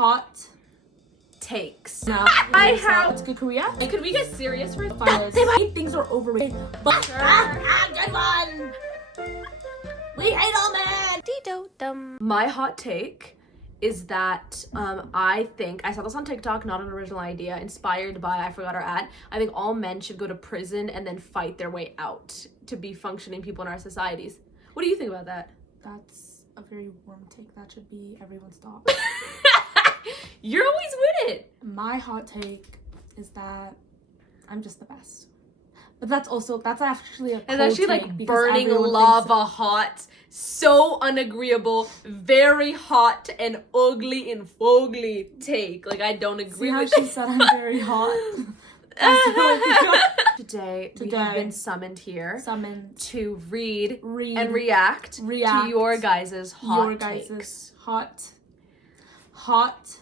hot takes. No. Let's go Korea. Could we get serious for a Things are overrated. But good one. We hate all men. My hot take is that I think, I saw this on TikTok, not an original idea, inspired by, I forgot our ad, I think all men should go to prison and then fight their way out to be functioning people in our societies. What do you think about that? That's a very warm take. That should be everyone's thought. You're always with it. My hot take is that I'm just the best. But that's actually a cold It's actually take like because burning everyone lava hot, so unagreeable, very hot and ugly and fogly take. Like, I don't agree See how with she it. said I'm very hot? Today we have been summoned here to read and react to your guys' hot takes. Hot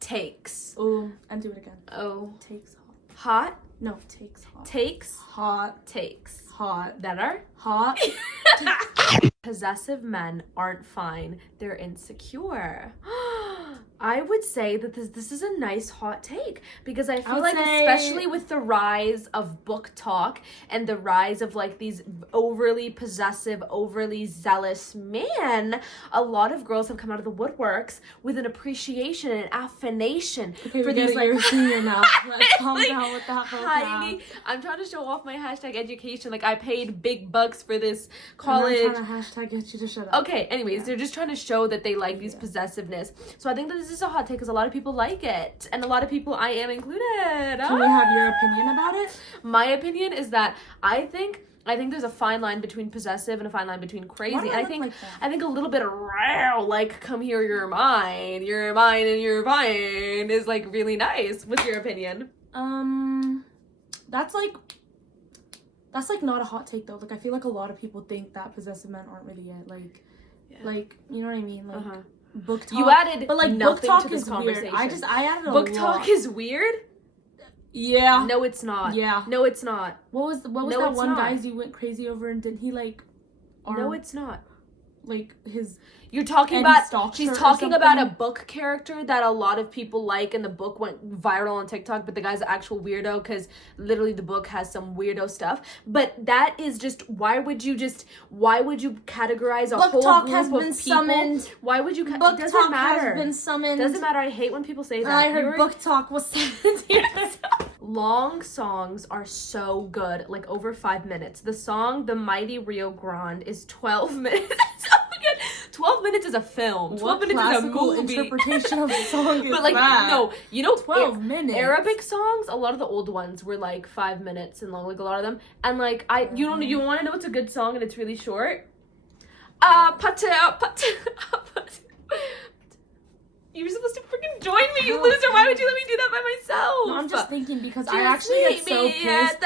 Takes. Oh, and do it again. Oh. Takes hot. Hot? No, takes hot. Takes? Hot. Takes. Hot. That are? Hot. Possessive men aren't fine. They're insecure. I would say that this is a nice hot take because I feel like especially with the rise of book talk and the rise of like these overly possessive, overly zealous men, a lot of girls have come out of the woodworks with an appreciation and affirmation for these like senior now. Let's calm down with that highly. I'm trying to show off my hashtag education. Like I paid big bucks for this college. I'm trying to hashtag get you to shut up. Okay, anyways, they're just trying to show that they like these possessiveness. So I think that this is a hot take because a lot of people like it. And a lot of people, I am included. Can we have your opinion about it? My opinion is that I think there's a fine line between possessive and a fine line between crazy. Why do I think a little bit of like come here, you're mine, and you're fine is like really nice. What's your opinion? That's like not a hot take though. Like I feel like a lot of people think that possessive men aren't really it. Like you know what I mean? Like book talk. You added but like book talk is weird. I added a book talk is weird? Yeah. No, it's not. Yeah. No, it's not. What was that one guy's you went crazy over and didn't he like No, it's not. Like his You're talking about she's talking about a book character that a lot of people like and the book went viral on TikTok, but the guy's an actual weirdo because literally the book has some weirdo stuff. But that is just why would you categorize a book whole talk group has of been people? Summoned. Why would you book it doesn't talk matter. Has been summoned. Doesn't matter. I hate when people say that. I heard book talk was summoned here. Long songs are so good, like over 5 minutes. The song The Mighty Rio Grande is 12 minutes. 12 minutes is a film. 12 minutes is a movie. Interpretation of the song is but like that? No, you know 12 minutes. Arabic songs, a lot of the old ones were like 5 minutes and long, like a lot of them. And like you want to know what's a good song and it's really short? You were supposed to freaking join me, you loser. Why would you let me do that by myself? No, I'm just thinking because I actually get so pissed.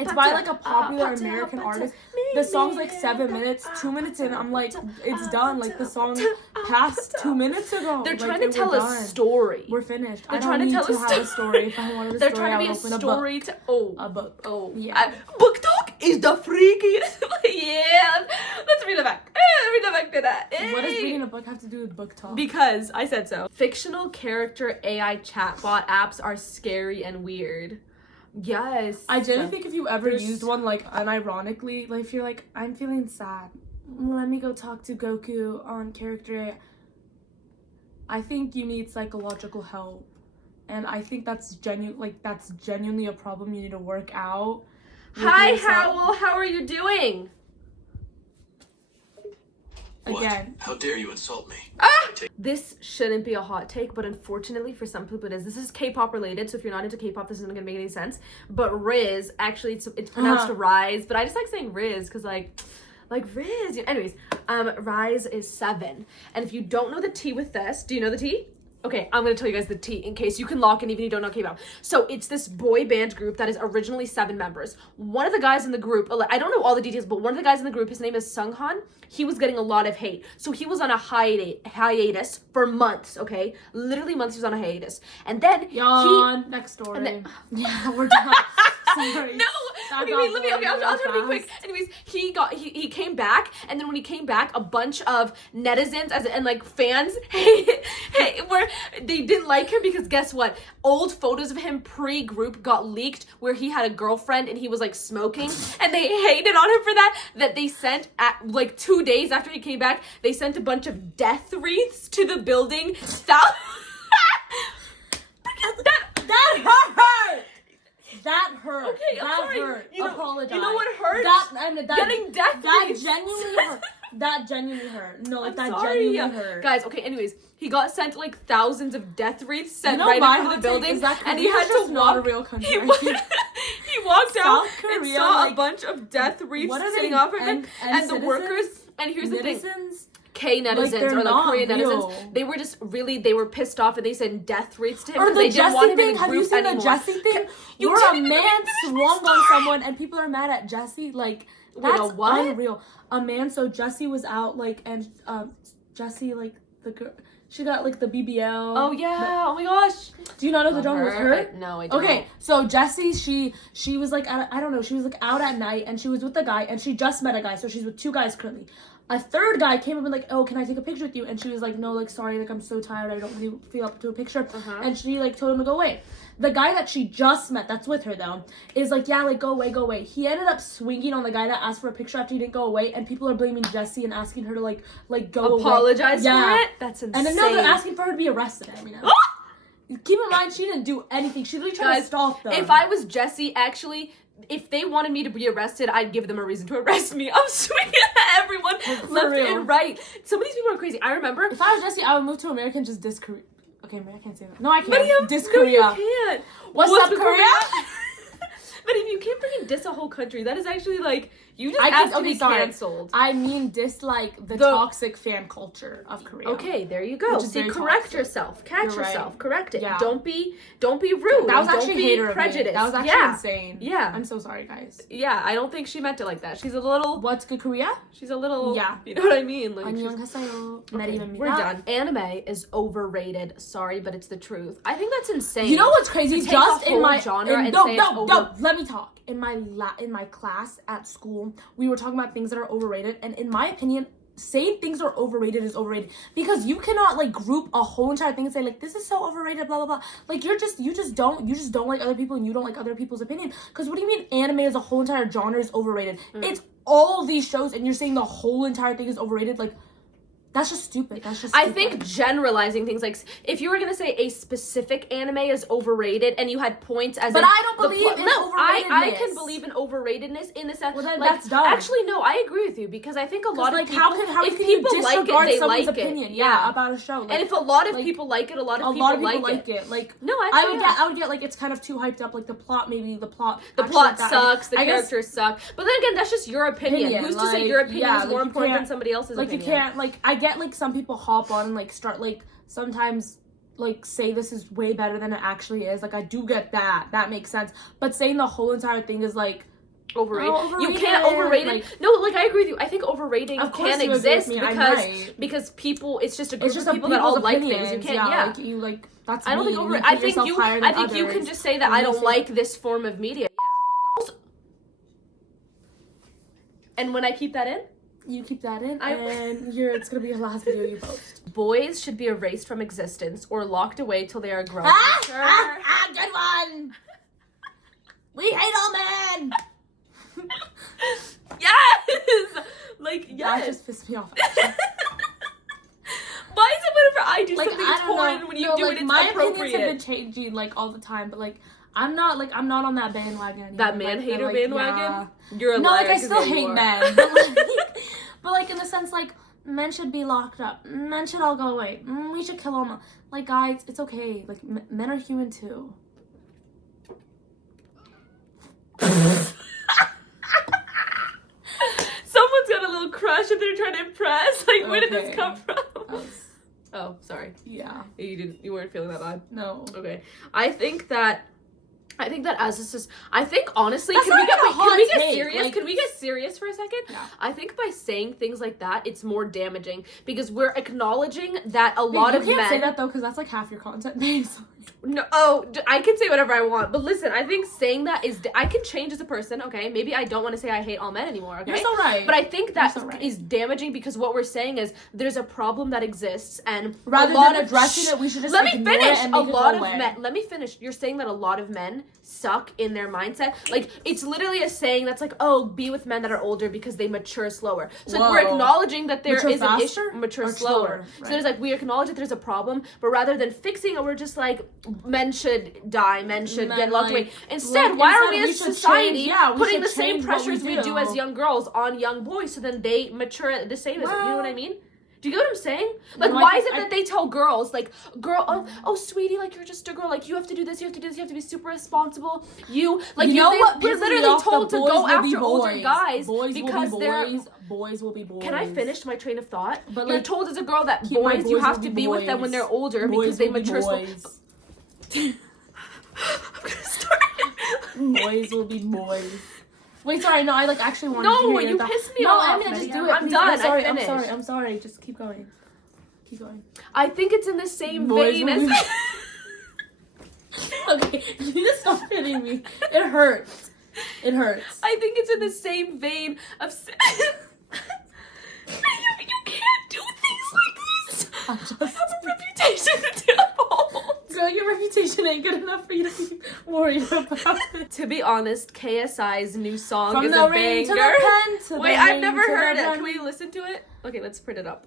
It's by like a popular American artist. The song's like 7 minutes, 2 minutes in, I'm like, it's done. Like the song passed 2 minutes ago. They're trying to tell a story. We're finished. They're trying to tell have a story. If I wanted a They're story, trying to be a story to a book. Oh yeah. Book talk is the freakiest. Yeah. Let's read it back. Read it back to that. What does reading a book have to do with book talk? Because I said so. Fictional character AI chatbot apps are scary and weird. Yes. I genuinely think if you ever used one, like, unironically, like, if you're like, I'm feeling sad, let me go talk to Goku on character AI. I think you need psychological help. And I think that's genuinely a problem you need to work out. Hi, Howell. How are you doing? Again. How dare you insult me? This shouldn't be a hot take, but unfortunately for some people it is. This is K-pop related, so if you're not into K-pop, this isn't gonna make any sense. But Riz, actually it's pronounced Rise, but I just like saying Riz because like Riz. Anyways, Rise is 7. And if you don't know the T with this, do you know the T? Okay, I'm gonna tell you guys the T in case you can lock in even if you don't know K-pop. So it's this boy band group that is originally 7 members. One of the guys in the group, I don't know all the details, but one of the guys in the group, his name is Sunghan. He was getting a lot of hate. So he was on a hiatus for months, okay? Literally months he was on a hiatus. And then next story. Yeah, we're done. Sorry. No, I'll try to be quick. Anyways, he came back, and then when he came back, a bunch of netizens and like fans where they didn't like him because guess what? Old photos of him pre-group got leaked where he had a girlfriend and he was like smoking, and they hated on him for that they sent at like 2 days after he came back, they sent a bunch of death wreaths to the building. That hurt. That hurt. Okay, I'm that sorry. hurt. Apologize. You know what hurt? Getting death wreaths. Genuinely hurt. That genuinely hurt. No, like I'm that sorry. genuinely hurt. Guys, okay, anyways, he got sent like thousands of death wreaths sent right right into the building, and he had to not a real country. He walked out Korea, and saw like, a bunch of death wreaths sitting off of him, and the workers. And here's the thing. K netizens or like Korean netizens, they were pissed off and they sent death wreaths to him because they didn't want him in the group anymore. Have you seen the Jesse thing? Where a man swung on someone and people are mad at Jesse? Like, that's unreal. A man, so Jesse was out, like, and Jesse, like, the girl, she got like the BBL. Oh yeah! Oh my gosh! Do you not know the drama with her? No, I don't. Okay, so Jessie, she was like I don't know, she was like out at night and she was with the guy and she just met a guy, so she's with 2 guys currently. A third guy came up and like, oh, can I take a picture with you? And she was like, no, like, sorry, like, I'm so tired, I don't really feel up to a picture. And she like told him to go away. The guy that she just met, that's with her though, is like, yeah, like, go away. He ended up swinging on the guy that asked for a picture after he didn't go away, and people are blaming Jessie and asking her to like go apologize away. for it. That's insane. And then no, they're asking for her to be arrested. I mean, keep in mind she didn't do anything. She literally tried to stop them. If I was Jessie, actually, if they wanted me to be arrested, I'd give them a reason to arrest me. I'm swinging at everyone left and right. Some of these people are crazy. I remember if I was Jessie, I would move to America and just diss Korea. Okay, I can't say that. No, I can't. But diss Korea. No, you can't. What's up, Korea? But if you can't freaking diss a whole country, that is actually like you just have to be canceled. I mean, dislike the toxic fan culture of Korea. Okay, there you go. See, correct yourself, catch yourself, correct it. Yeah. Don't be rude. That was actually hater prejudiced. That was actually insane. Yeah, I'm so sorry, guys. Yeah, I don't think she meant it like that. She's a little. What's good, Korea? She's a little. Yeah, you know what I mean. Like, okay, we're done. Anime is overrated. Sorry, but it's the truth. I think that's insane. You know what's crazy? Just in my genre let me talk. In my class at school, we were talking about things that are overrated, and in my opinion, saying things are overrated is overrated because you cannot like group a whole entire thing and say like this is so overrated, blah blah blah. Like you just don't like other people and you don't like other people's opinion. Because what do you mean anime as a whole entire genre is overrated? It's all these shows and you're saying the whole entire thing is overrated. Like that's just stupid. I think generalizing things, like if you were gonna say a specific anime is overrated and you had points as but I don't believe in overratedness. I can believe in overratedness in the sense. Well, then like, that's dumb. Actually, no, I agree with you because I think a lot of people. How if can people you like it, they like opinion? it. Yeah, about a show. Like, and if a lot of people like it, a lot of people like it. Like no, I would get like it's kind of too hyped up. Like the plot sucks. The characters suck. But then again, that's just your opinion. Who's to say your opinion is more important than somebody else's opinion? Like you can't. Like I get like some people hop on and like start like sometimes like say this is way better than it actually is. Like I do get that. That makes sense. But saying the whole entire thing is like overrated. You can't overrate it. No, like I agree with you. I think overrating can exist because people. It's just a group of people that all like things. You can't. Yeah. Like you like. That's. I don't think over. I think you can just say that I don't like this form of media. Also, and when I keep that in. You keep that in, and it's gonna be your last video you post. Boys should be erased from existence or locked away till they are grown. Good one. We hate all men. Yes, like yes. That just pissed me off. Why is it whenever I do something it's foreign when you do it, it's my appropriate? My opinions have been changing like all the time, but like. I'm not on that bandwagon anymore. That man-hater bandwagon? Yeah. You're a liar. No, like I still hate men. But like in the sense like men should be locked up. Men should all go away. We should kill them. Like guys, it's okay. Like men are human too. Someone's got a little crush and they're trying to impress. Like where did this come from? Oh, sorry. Yeah. You weren't feeling that bad? No. Okay. I think that as this is, I think honestly, can we get serious? Like, can we get serious for a second? Yeah. I think by saying things like that, it's more damaging because we're acknowledging that a lot of men. You can't say that though, because that's like half your content base. No, oh, I can say whatever I want, but listen, I think saying that is, I can change as a person, okay? Maybe I don't want to say I hate all men anymore, okay? You're so right. But I think that so right. is damaging because what we're saying is there's a problem that exists, and rather than addressing it, we should just let me ignore finish. it and A make it lot go of away. men. Let me finish. You're saying that a lot of men suck in their mindset. Like it's literally a saying that's like, oh, be with men that are older because they mature slower. So like, we're acknowledging that there is an issue. Mature slower. Right. So there's like we acknowledge that there's a problem, but rather than fixing it, we're just like men should die, men should get locked away. Instead, why are we as society putting the same pressures we do as young girls on young boys so then they mature at the same as you know what I mean? Do you get what I'm saying? Like, why is it that they tell girls, like, oh, sweetie, like, you're just a girl, like, you have to do this, you have to do this, you have to be super responsible. You know what? We're literally told to go after older guys because they're... Boys will be boys. Can I finish my train of thought? But you're told as a girl that boys, you have to be with them when they're older because they mature slow. I'm gonna start. Boys will be boys. Wait, sorry, no, I like actually wanted to hear you pissed me off. No, I'm gonna just do it. I'm done. I'm sorry. Just keep going. Keep going. I think it's in the same vein as... Okay, you need to stop hitting me. It hurts. It hurts. I think it's in the same vein of... you can't do things like this. I have a reputation to uphold. Girl, your reputation ain't good enough for you to be worried about it. To be honest, KSI's new song From is the a ring banger. To the pen, to Wait, the I've never ring, heard it. Can we listen to it? Okay, let's print it up.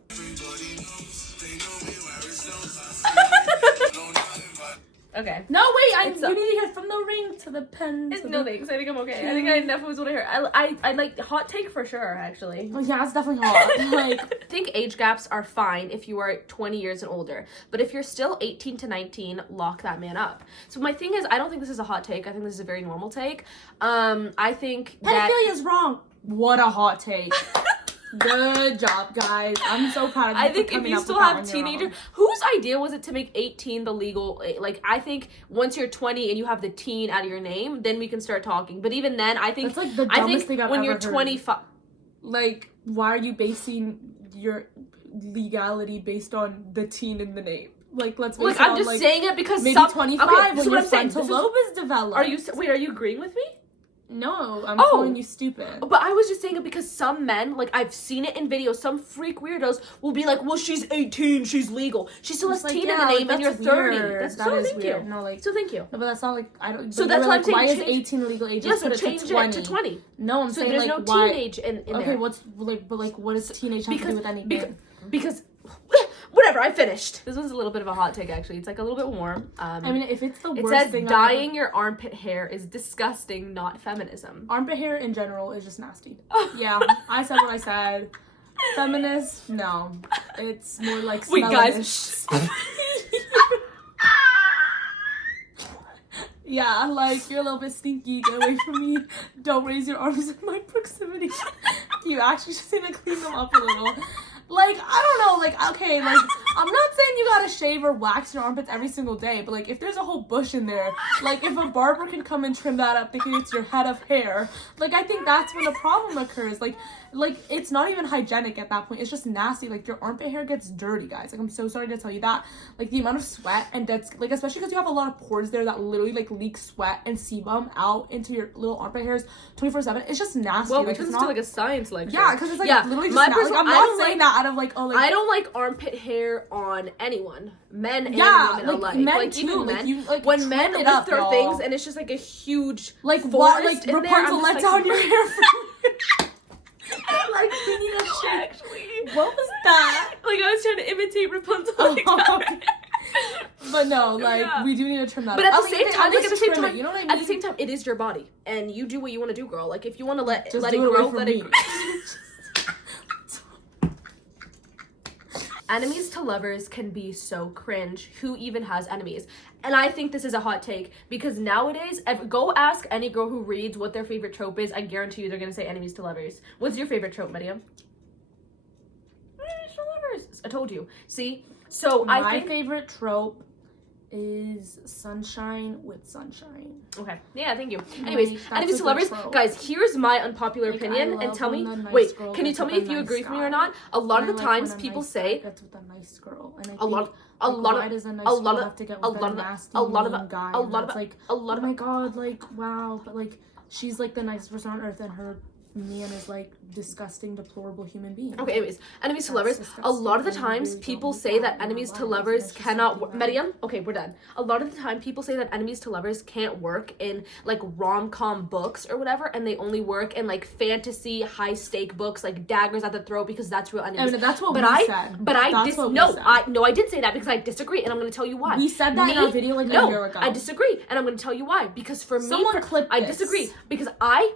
Okay. No, wait, you need to hear from the ring to the pen. No thanks. I think I'm okay. I think I enough was what I heard. I like hot take for sure, actually. Oh, yeah, it's definitely hot. Like, I think age gaps are fine if you are 20 years and older. But if you're still 18 to 19, lock that man up. So my thing is, I don't think this is a hot take. I think this is a very normal take. I think pedophilia is wrong. What a hot take. Good job, guys. I'm so proud of you. I think if you still have teenagers, whose idea was it to make 18 the legal? Like, I think once you're 20 and you have the teen out of your name, then we can start talking. But even then, I think that's like the dumbest thing I've when ever you're heard. 25, like, why are you basing your legality based on the teen in the name? Like, let's base it on, I'm just saying it because maybe 25 when your frontal lobe is developed. Are you agreeing with me? No, I'm calling you stupid. But I was just saying it because some men, like I've seen it in videos, some freak weirdos will be like, well, she's 18, she's legal. She still has teen in the name and you're 30. That's so thank you. No, like, so thank you. No, but that's not like, I don't. So that's why I'm saying why is 18 legal age? Yeah, so change it to 20. No, I'm saying there's like no teenage in there. Okay, what does teenage have to do with anything? Because whatever, I finished. This one's a little bit of a hot take, actually. It's like a little bit warm. I mean, if it's the worst thing. It says dyeing your armpit hair is disgusting, not feminism. Armpit hair in general is just nasty. Yeah, I said what I said. Feminist, no. It's more like smellinist. Wait, guys. Yeah, like, you're a little bit stinky. Get away from me. Don't raise your arms in my proximity. You actually just need to clean them up a little. Like, I don't know, like, okay, like, I'm not saying you gotta shave or wax your armpits every single day, but, like, if there's a whole bush in there, like, if a barber can come and trim that up thinking it's your head of hair, like, I think that's when a problem occurs. Like, it's not even hygienic at that point. It's just nasty. Like, your armpit hair gets dirty, guys. Like, I'm so sorry to tell you that. Like, the amount of sweat and dead skin, like, especially because you have a lot of pores there that literally, like, leak sweat and sebum out into your little armpit hairs 24/7. It's just nasty. Well, like, it's not like a science lecture. Yeah, because it's, like, literally just nasty. Like, I'm not saying that out of, like, oh, like... I don't like armpit hair on anyone. Men and women alike. Men like, too. even like, men. you, like, when men lift up, their y'all. things and it's just, like, a huge like, forest what? Like, in Rapunzel there, let down your hair from like, we need a shake. Actually. What was that? Like, I was trying to imitate Rapunzel. Okay. But no, like, we do need to trim that but up. At the same time, like, at the same time, you know what I mean? At the same time, it is your body. And you do what you want to do, girl. Like, if you want to let it grow, let it grow. Enemies to lovers can be so cringe. Who even has enemies? And I think this is a hot take because nowadays, go ask any girl who reads what their favorite trope is. I guarantee you they're going to say enemies to lovers. What's your favorite trope, Marryam? Enemies to lovers. I told you. See? So my favorite trope is sunshine with sunshine. Okay. Yeah, thank you. Anyways, Like, enemies to lovers. Guys, here's my unpopular Like, opinion, I and tell me. love when the nice Wait, girl can you gets tell with me a if you nice agree with me guy. or not? A lot of And the I like times when a people nice say guy gets with a nice girl, and I a lot, think, a like, lot why of, does a nice a girl lot of, have to get a with lot a of, nasty, a lot of, mean guy? a And lot that's of, like, a lot oh of. my god, like, wow, but like, she's like the nicest person on earth, and her man is like disgusting, deplorable human being. Okay, anyways, enemies to That's lovers. disgusting, A lot of the and we times really people don't need say that that in our enemies to lives, and lovers it's just cannot something work. that- Marryam? Okay, we're done. A lot of the time people say that enemies to lovers can't work in like rom-com books or whatever, and they only work in like fantasy high stake books like daggers at the throat because that's real enemies. I mean, that's what But we said. But I That's what we no, said. I did say that because I disagree, and I'm going to tell you why. We said that in our video like a year ago. I disagree, and I'm going to tell you why. Because for Someone me, clipped I this. disagree because I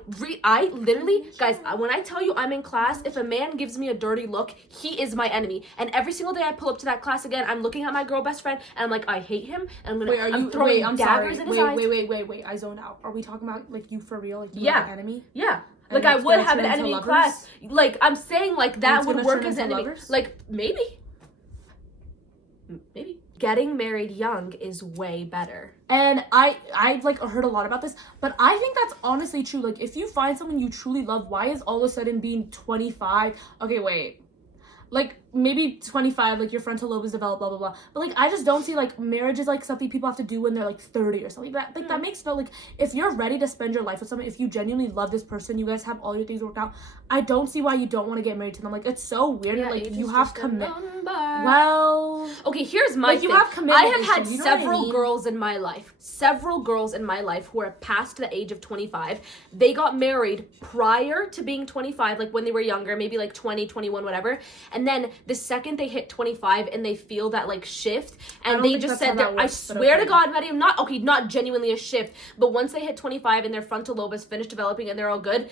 literally, guys, when I tell you I'm in class, if a man gives me a dirty look, he is my enemy. And every single day I pull up to that class again, I'm looking at my girl best friend, and I'm like, I hate him, and I'm throwing daggers in his eyes. Wait, I zoned out. Are we talking about like you for real? Like you Yeah. have an enemy? Yeah. And Like I it's would gonna have an turn enemy into in class. lovers? Like I'm saying like that it's would gonna work turn as into enemy. lovers? Like maybe. Getting married young is way better. And I've like heard a lot about this, but I think that's honestly true. Like if you find someone you truly love, why is all of a sudden being 25? Okay, wait. Like maybe 25, like your frontal lobe is developed, blah blah blah. But like I just don't see like marriage is like something people have to do when they're like 30 or something. That makes no, like if you're ready to spend your life with someone, if you genuinely love this person, you guys have all your things worked out, I don't see why you don't want to get married to them. Like it's so weird. Yeah, like age you is have just a commit. number. Well, okay, here's my like thing. you have commitment. I have had issues, you know what I several mean? girls in my life, who are past the age of 25. They got married prior to being 25, like when they were younger, maybe like 20, 21, whatever. And then the second they hit 25 and they feel that like shift, and they just said that, I swear to God, Maddie, not genuinely a shift, but once they hit 25 and their frontal lobe is finished developing and they're all good,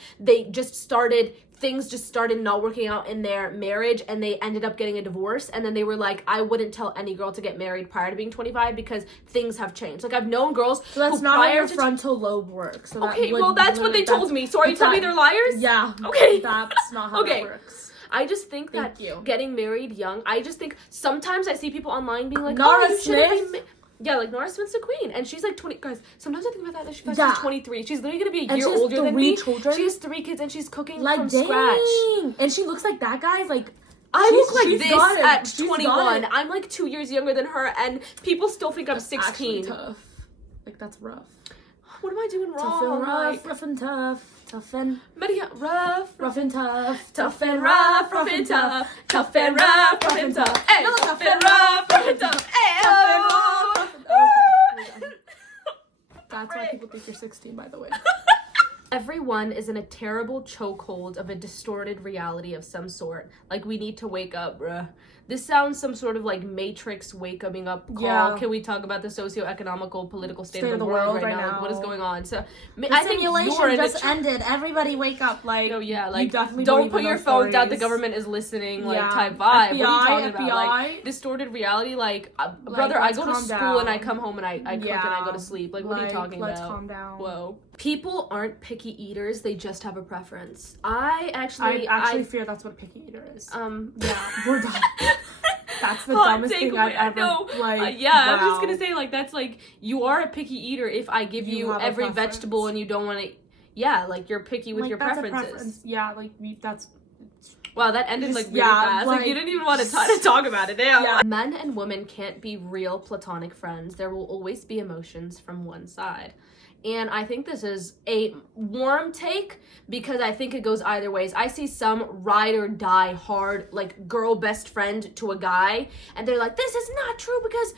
things just started not working out in their marriage, and they ended up getting a divorce. And then they were like, I wouldn't tell any girl to get married prior to being 25 because things have changed. Like I've known girls So that's who not how prior your to frontal lobe works. So okay, well that's what they told me. So are you telling me they're liars? Yeah. Okay. That's not how that works. I just think that getting married young, I just think sometimes I see people online being like, Nora oh, you shouldn't Smith? be yeah, like Nora Smith's the queen, and she's like 20. Guys, sometimes I think about that. She's 23. She's literally gonna be a year older than me. Children? She has 3 kids, and she's cooking Like from dang. scratch. And she looks like that, guys. Like I look like she's this got it. at She's 21. got it. I'm like 2 years younger than her, and people still think I'm That's 16. actually tough. Like that's rough. What am I doing wrong? Tough and rough, Like, rough and tough, tough and Maria, rough and tough, tough and rough and tough, tough and rough and tough, hey, tough and rough and tough, hey, oh. Okay. That's why people think you're 16, by the way. Everyone is in a terrible chokehold of a distorted reality of some sort. Like, we need to wake up, bruh. This sounds some sort of like Matrix waking up call. Yeah. Can we talk about the socio-economical, political state of the world right now? Like, what is going on? So, I think simulation just ended. Everybody wake up. Like, no, yeah, like, definitely don't put your phones out. The government is listening. Like, type vibe. What are you talking about? Like, distorted reality. Like, brother, I go to school and I come home and I cook and I go to sleep. Like, what are you talking about? Let's calm down. Whoa. People aren't picky eaters. They just have a preference. I actually fear that's what a picky eater is. Yeah, we're done. That's the dumbest thing I've ever. No, like, yeah, I'm just gonna say like that's like you are a picky eater if I give you every vegetable and you don't want to. Yeah, like you're picky with your preferences. Yeah, like that's. Wow, that ended like really fast. Like you didn't even want to talk about it. Damn. Yeah. Men and women can't be real platonic friends. There will always be emotions from one side. And I think this is a warm take because I think it goes either ways. I see some ride or die hard, like girl best friend to a guy, and they're like, this is not true because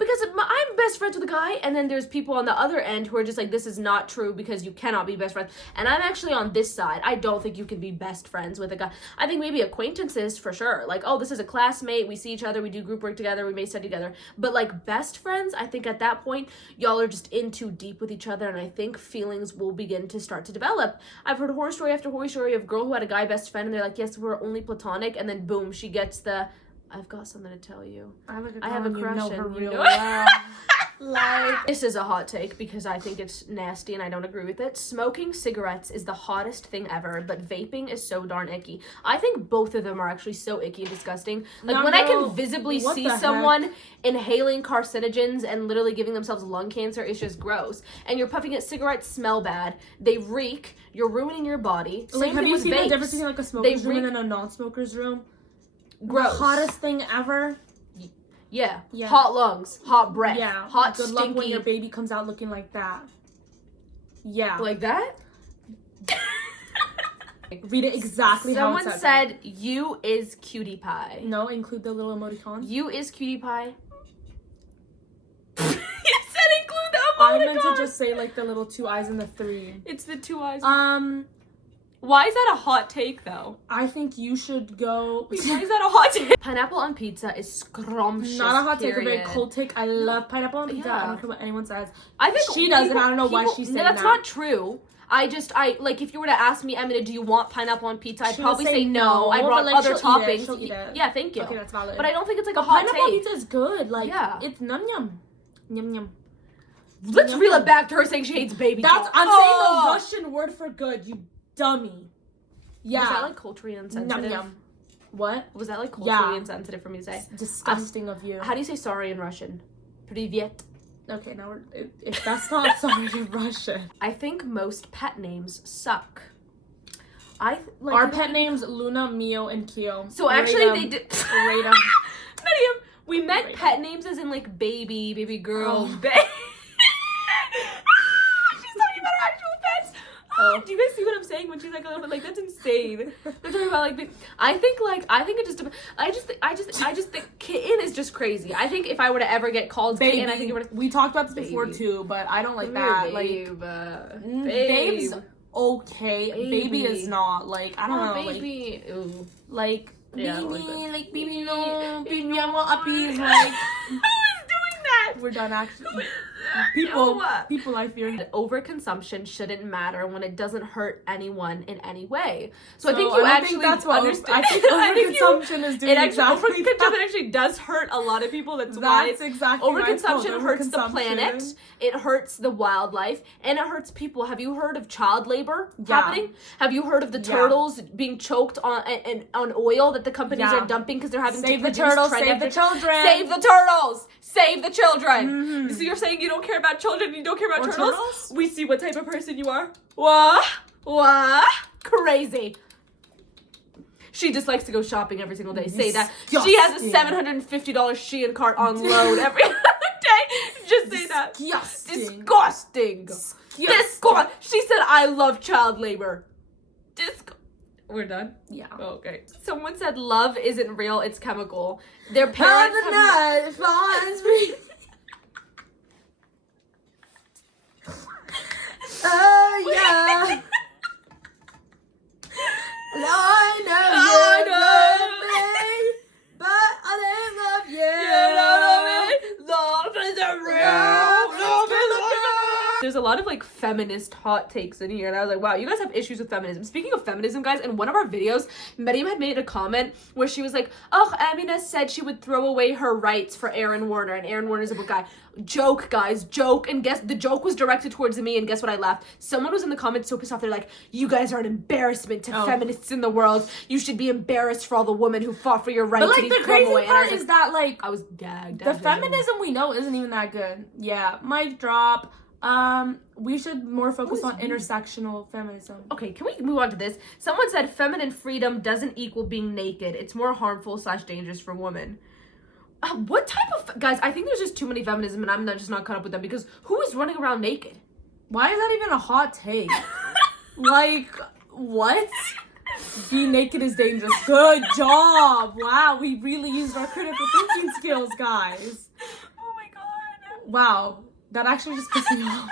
I'm best friends with a guy, and then there's people on the other end who are just like, this is not true because you cannot be best friends. And I'm actually on this side. I don't think you can be best friends with a guy. I think maybe acquaintances for sure. Like, oh, this is a classmate. We see each other. We do group work together. We may study together. But like best friends, I think at that point, y'all are just in too deep with each other, and I think feelings will begin to start to develop. I've heard horror story after horror story of a girl who had a guy best friend, and they're like, yes, we're only platonic, and then boom, she gets the, I've got something to tell you. I have a crush on you. Well. Like, this is a hot take because I think it's nasty and I don't agree with it. Smoking cigarettes is the hottest thing ever, but vaping is so darn icky. I think both of them are actually so icky and disgusting. Like, No, when I no. can visibly What see the someone inhaling carcinogens and literally giving themselves lung cancer, it's just gross. And you're puffing it. Cigarettes smell bad. They reek. You're ruining your body. Same like, have thing you with seen the vapes. difference between like a smoker's They room reek- and then a non-smoker's room? Gross. The hottest thing ever. Yeah. Yeah. Hot lungs. Hot breath. Yeah. Hot Good stinky. luck when your baby comes out looking like that. Yeah. Like that? Read it exactly how it Someone says said, you is cutie pie. No, include the little emoticon. You is cutie pie. You said include the emoticon. I meant to just say like the little 2 eyes and the 3. It's the 2 eyes. Why is that a hot take, though? I think you should go. Why is that a hot take? Pineapple on pizza is scrumptious. Not a hot take, a very period. cold take. I love pineapple on pizza. Yeah. I don't care what anyone says. I think She doesn't. people- I don't know why people- she's saying No, that's that. not true. I like, if you were to ask me, Emily, do you want pineapple on pizza? I'd She probably would say say no. I no, brought but, like, other she'll eat it. toppings. She'll eat it. Yeah, thank you. Okay, that's valid. But I don't think it's like a But hot pineapple take. pizza is good. Like, Yeah. it's yum yum. Yum yum. Let's Yum, reel yum. it back to her saying she hates baby That's, talk. I'm Oh! saying the Russian word for good, you dummy. Yeah. Was that like culturally Yum insensitive? yum. What? Was that like culturally Yeah. insensitive for me to say? It's disgusting of you. How do you say sorry in Russian? Privyet. Okay, now if that's not sorry in Russian. I think most pet names suck. Like Our pet names Luna, Mio, and Kyo. So actually, they did. Rate 'em. Miriam, we meant Rate pet names as in like baby girl, Oh. babe. She's talking about her actual pets. Oh, do you guys see what I'm saying when she's like a little bit like that's insane? They're talking about like I think it just I just think kitten is just crazy. I think if I were to ever get called Baby. kitten, I think it would. We talked about this before Baby. too, but I don't like that. Babe, Babe's okay. Baby is not. Like, I don't know. baby. Ooh. Like Yeah, I don't baby, like like baby, no, baby, I want uppies. Like, Who is doing that? we're done. Actually, No. people, I fear. Overconsumption shouldn't matter when it doesn't hurt anyone in any way. So I So think I you don't actually think that's what understand. I think overconsumption is doing It actually, exactly overconsumption that. actually does hurt a lot of people. That's why That's exactly why it's called Overconsumption hurts the planet, overconsumption. it hurts the wildlife, and it hurts people. Have you heard of child labor Yeah. happening? Have you heard of the Yeah. turtles being choked on oil that the companies Yeah. are dumping because they're having Save to the produce turtles, trend save the after- children. Save the turtles! Save the children! Mhm. So you're saying you don't care about children, you don't care about Or turtles? turtles? We see what type of person you are. What? Crazy. She just likes to go shopping every single day. Say that. She has a Disgusting. $750 Shein cart on load every other day. Just say that. Disgusting. Disgusting. Disgusting. Disgusting. She said, I love child labor. We're done? Yeah. Oh, okay. Someone said love isn't real, it's chemical. Their parents the have... night finds me. Oh yeah. I know you love me, but I didn't love you. Love isn't There's a lot of like feminist hot takes in here, and I was like, wow, you guys have issues with feminism. Speaking of feminism, guys, in one of our videos, Marryam had made a comment where she was like, oh, Amina said she would throw away her rights for Aaron Warner, and Aaron Warner's a book guy. Joke, guys, joke, and guess the joke was directed towards me, and guess what? I laughed. Someone was in the comments so pissed off. They're like, you guys are an embarrassment to feminists in the world. You should be embarrassed for all the women who fought for your rights. But like and the you throw them crazy away. And I part was is like, that like I was gagged. the feminism we know isn't even that good. Yeah, mic drop. We should more focus on intersectional feminism. Okay, can we move on to this? Someone said feminine freedom doesn't equal being naked. It's more harmful / dangerous for women. What type of... Guys, I think there's just too many feminism and I'm just not caught up with them because who is running around naked? Why is that even a hot take? Like, what? Being naked is dangerous. Good job. Wow, we really used our critical thinking skills, guys. Oh my god. Wow, that actually just pissed me off.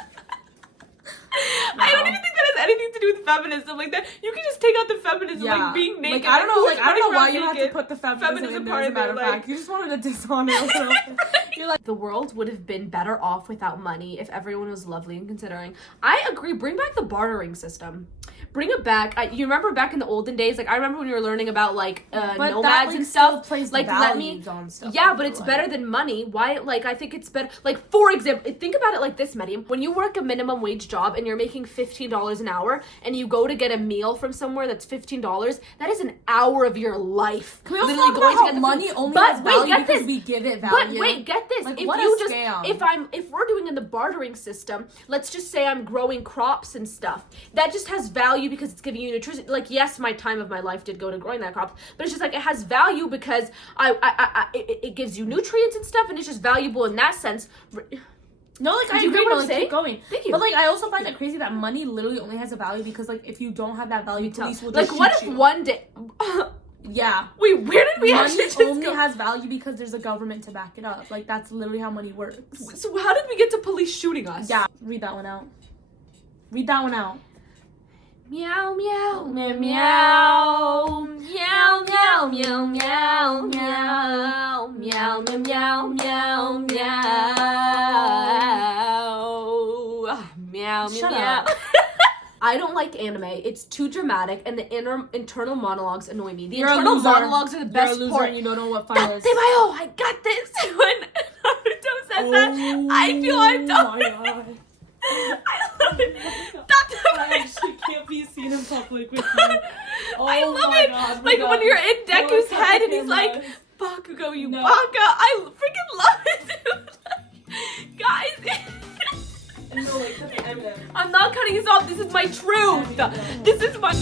I don't even think that has anything to do with feminism. Like that, you can just take out the feminism, like being naked. Like, I don't know. Who's Like, I don't know running why around you have to naked? put the feminism in there. part As a in matter of there, fact, you just wanted to dishonor it a little bit. You're like, The world would have been better off without money if everyone was lovely and considering. I agree. Bring back the bartering system. Bring it back. You remember back in the olden days? Like I remember when we were learning about like but nomads that, like, and still stuff. plays Like let me. on stuff, Yeah, but it's better than money. Why? Like I think it's better. Like for example, think about it like this, Medium. When you work a minimum wage job and you're making $15 an hour, and you go to get a meal from somewhere that's $15, that is an hour of your life. Can we also literally talk going about to how get money food. only But has wait, value get because this. we give it value? But wait, get this. Like, If what you a just scam. if we're doing in the bartering system, let's just say I'm growing crops and stuff. That just has value because it's giving you nutrition. Like yes, my time of my life did go to growing that crop, but it's just like it has value because it gives you nutrients and stuff, and it's just valuable in that sense. No, like I you agree. get what No, I'm like saying? keep going. Thank you. But like I also find it crazy that money literally only has a value because like if you don't have that value, police will Like just what shoot if you. one day? Yeah. Wait, where did we Money actually just only go? has value because there's a government to back it up. Like that's literally how money works. So how did we get to police shooting us? Yeah. Read that one out. Read that one out. Meow meow Meow, meow meow meow meow meow meow meow meow meow meow Shut meow. up. I don't like anime. It's too dramatic, and the internal monologues annoy me. The You're a internal loser. monologues are the best You're a loser part. and you don't know what fun is. Datebayo, I got this. When Naruto says that, I feel I'm done. Oh my god. I love it. I actually can't be seen in public with you. I Oh love my it. God, Like no. when you're in Deku's No, head and he's no. like, Bakugo, you No. baka. I freaking love it, dude. Guys. No, like, I'm not cutting this off. This is my truth. This is my.